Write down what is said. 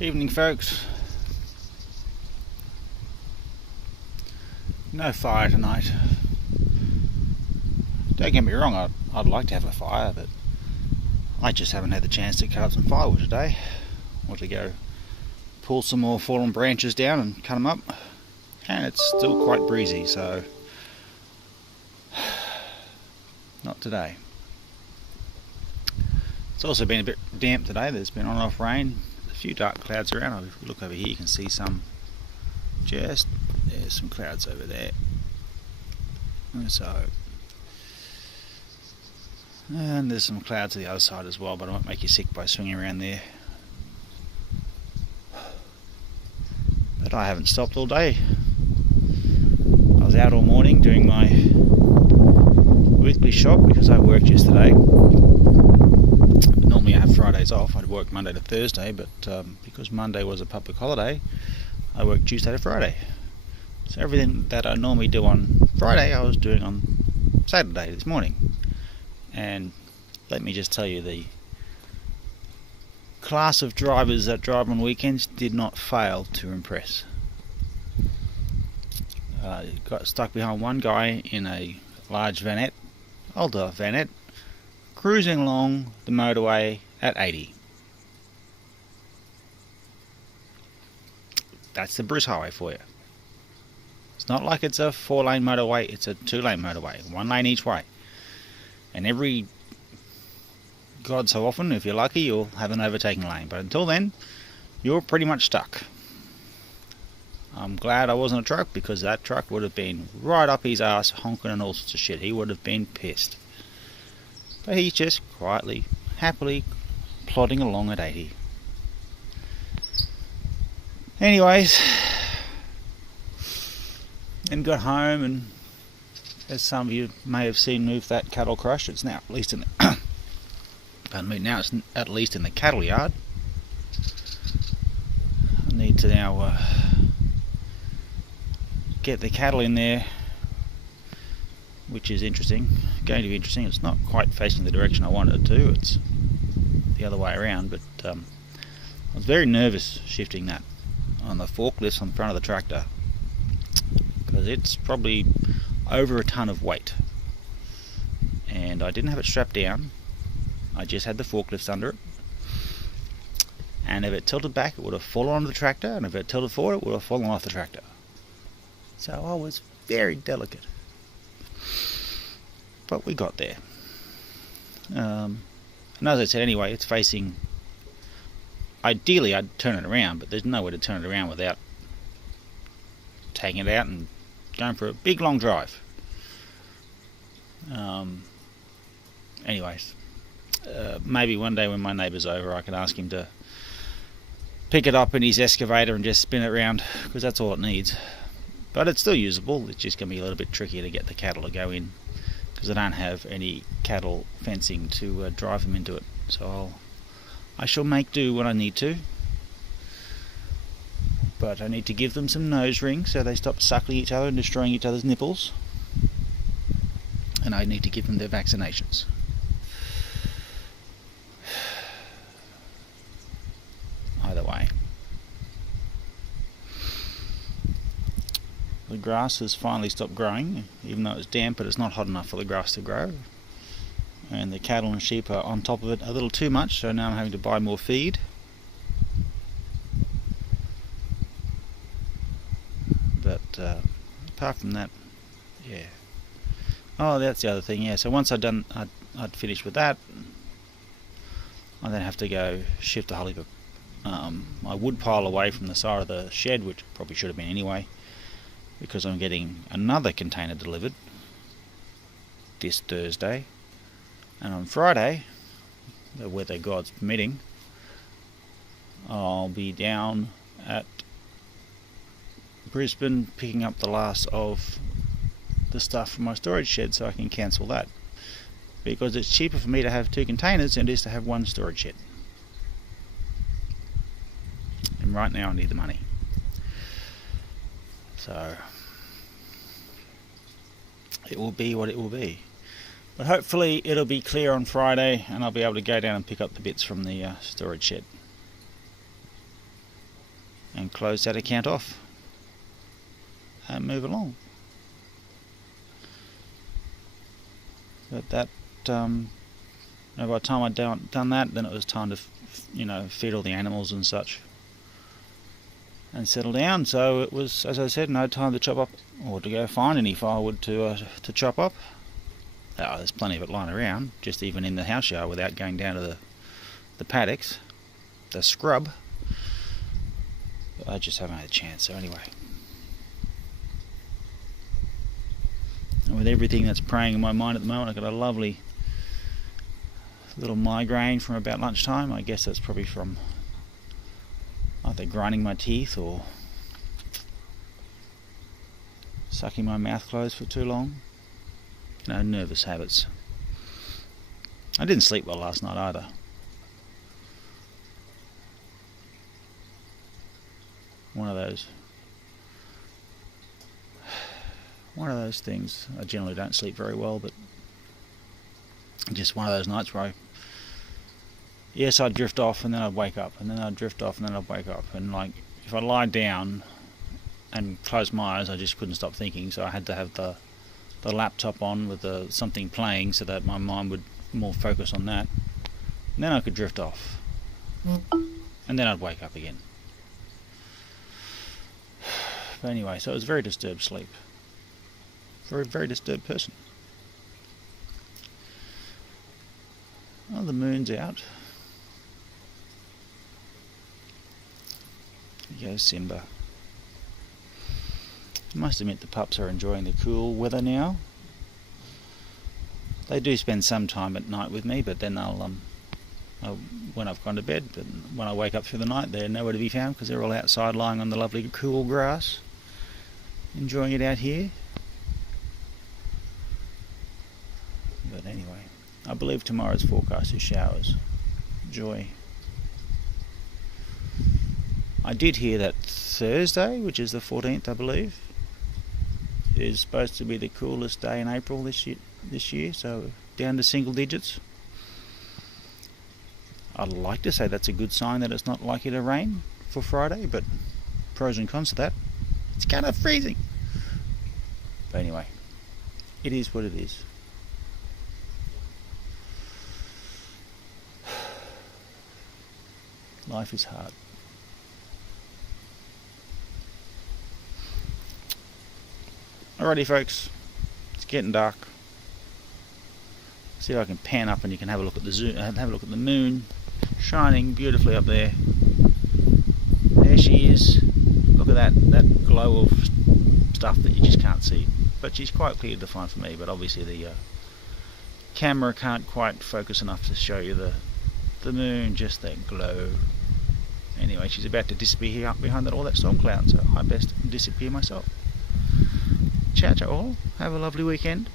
Evening, folks. No fire tonight. Don't get me wrong, I'd like to have a fire, but I just haven't had the chance to cut up some firewood today. I want to go pull some more fallen branches down and cut them up, and it's still quite breezy, so not today. It's also been a bit damp today. There's been on and off rain, a few dark clouds around. If you look over here, you can see some. There's some clouds over there. And there's some clouds to the other side as well, but I won't make you sick by swinging around there. But I haven't stopped all day. I was out all morning doing my weekly shop because I worked yesterday. Normally I have Fridays off. I'd work Monday to Thursday, but because Monday was a public holiday, I worked Tuesday to Friday. So everything that I normally do on Friday, I was doing on Saturday this morning. And let me just tell you, the class of drivers that drive on weekends did not fail to impress. Got stuck behind one guy in a large vanette, older vanette, cruising along the motorway at 80. That's the Bruce Highway for you. It's not like it's a 4-lane motorway, it's a 2-lane motorway, 1 lane each way. And every God so often, if you're lucky, you'll have an overtaking lane. But until then, you're pretty much stuck. I'm glad I wasn't a truck, because that truck would have been right up his ass, honking and all sorts of shit. He would have been pissed. But he's just quietly, happily plodding along at 80. Anyways, and got home, and as some of you may have seen, moved that cattle crush. It's now at least in the pardon me, now it's at least in the cattle yard. I need to now get the cattle in there, which is interesting. Going to be interesting. It's not quite facing the direction I wanted it to. It's the other way around, but I was very nervous shifting that on the forklifts on the front of the tractor, because it's probably over a ton of weight, and I didn't have it strapped down. I just had the forklifts under it, and if it tilted back it would have fallen onto the tractor, and if it tilted forward it would have fallen off the tractor. So I was very delicate, but we got there. And as I said, anyway, it's facing, ideally I'd turn it around, but there's no way to turn it around without taking it out and going for a big long drive. Anyways, maybe one day when my neighbour's over, I can ask him to pick it up in his excavator and just spin it around, because that's all it needs. But it's still usable. It's just going to be a little bit trickier to get the cattle to go in, because I don't have any cattle fencing to drive them into it. So I shall make do when I need to. But I need to give them some nose rings so they stop suckling each other and destroying each other's nipples. And I need to give them their vaccinations. Either way. The grass has finally stopped growing, even though it's damp, but it's not hot enough for the grass to grow. And the cattle and sheep are on top of it a little too much, so now I'm having to buy more feed. But apart from that, yeah. Oh, that's the other thing, yeah. So once I'd finished with that, I then have to go shift the my wood pile away from the side of the shed, which probably should have been anyway, because I'm getting another container delivered this Thursday. And on Friday, the weather gods permitting, I'll be down at Brisbane picking up the last of the stuff from my storage shed, so I can cancel that, because it's cheaper for me to have 2 containers than it is to have 1 storage shed. And right now I need the money. So it will be what it will be. But hopefully it'll be clear on Friday and I'll be able to go down and pick up the bits from the storage shed. and close that account off and move along. But that, by the time I'd done that, then it was time to, feed all the animals and such, and settle down. So it was, as I said, no time to chop up or to go find any firewood to chop up. There's plenty of it lying around, just even in the house yard, without going down to the paddocks, the scrub. But I just haven't had a chance. So anyway, and with everything that's preying in my mind at the moment, I've got a lovely little migraine from about lunchtime. I guess that's probably from either grinding my teeth or sucking my mouth closed for too long. Nervous habits. I didn't sleep well last night either. One of those things. I generally don't sleep very well, but just one of those nights where I'd drift off and then I'd wake up, and then I'd drift off and then I'd wake up, and like if I lie down and close my eyes, I just couldn't stop thinking. So I had to have the laptop on with something playing so that my mind would more focus on that, and then I could drift off, and then I'd wake up again. But anyway, so it was very disturbed sleep. Very, very disturbed person. Oh, the moon's out. There goes Simba. I must admit the pups are enjoying the cool weather now. They do spend some time at night with me, but then they'll when I've gone to bed, but when I wake up through the night, they're nowhere to be found because they're all outside lying on the lovely cool grass, enjoying it out here. But anyway, I believe tomorrow's forecast is showers. Joy. I did hear that Thursday, which is the 14th, I believe, is supposed to be the coolest day in April this year, so down to single digits. I'd like to say that's a good sign that it's not likely to rain for Friday, but pros and cons to that. It's kind of freezing. But anyway, it is what it is. Life is hard. Alrighty folks, it's getting dark. See if I can pan up and you can have a look at the moon shining beautifully up there. There she is. Look at that glow of stuff that you just can't see. But she's quite clear to find for me, but obviously the camera can't quite focus enough to show you the moon, just that glow. Anyway, she's about to disappear behind all that storm cloud, so I best disappear myself. Ciao, ciao all. Have a lovely weekend.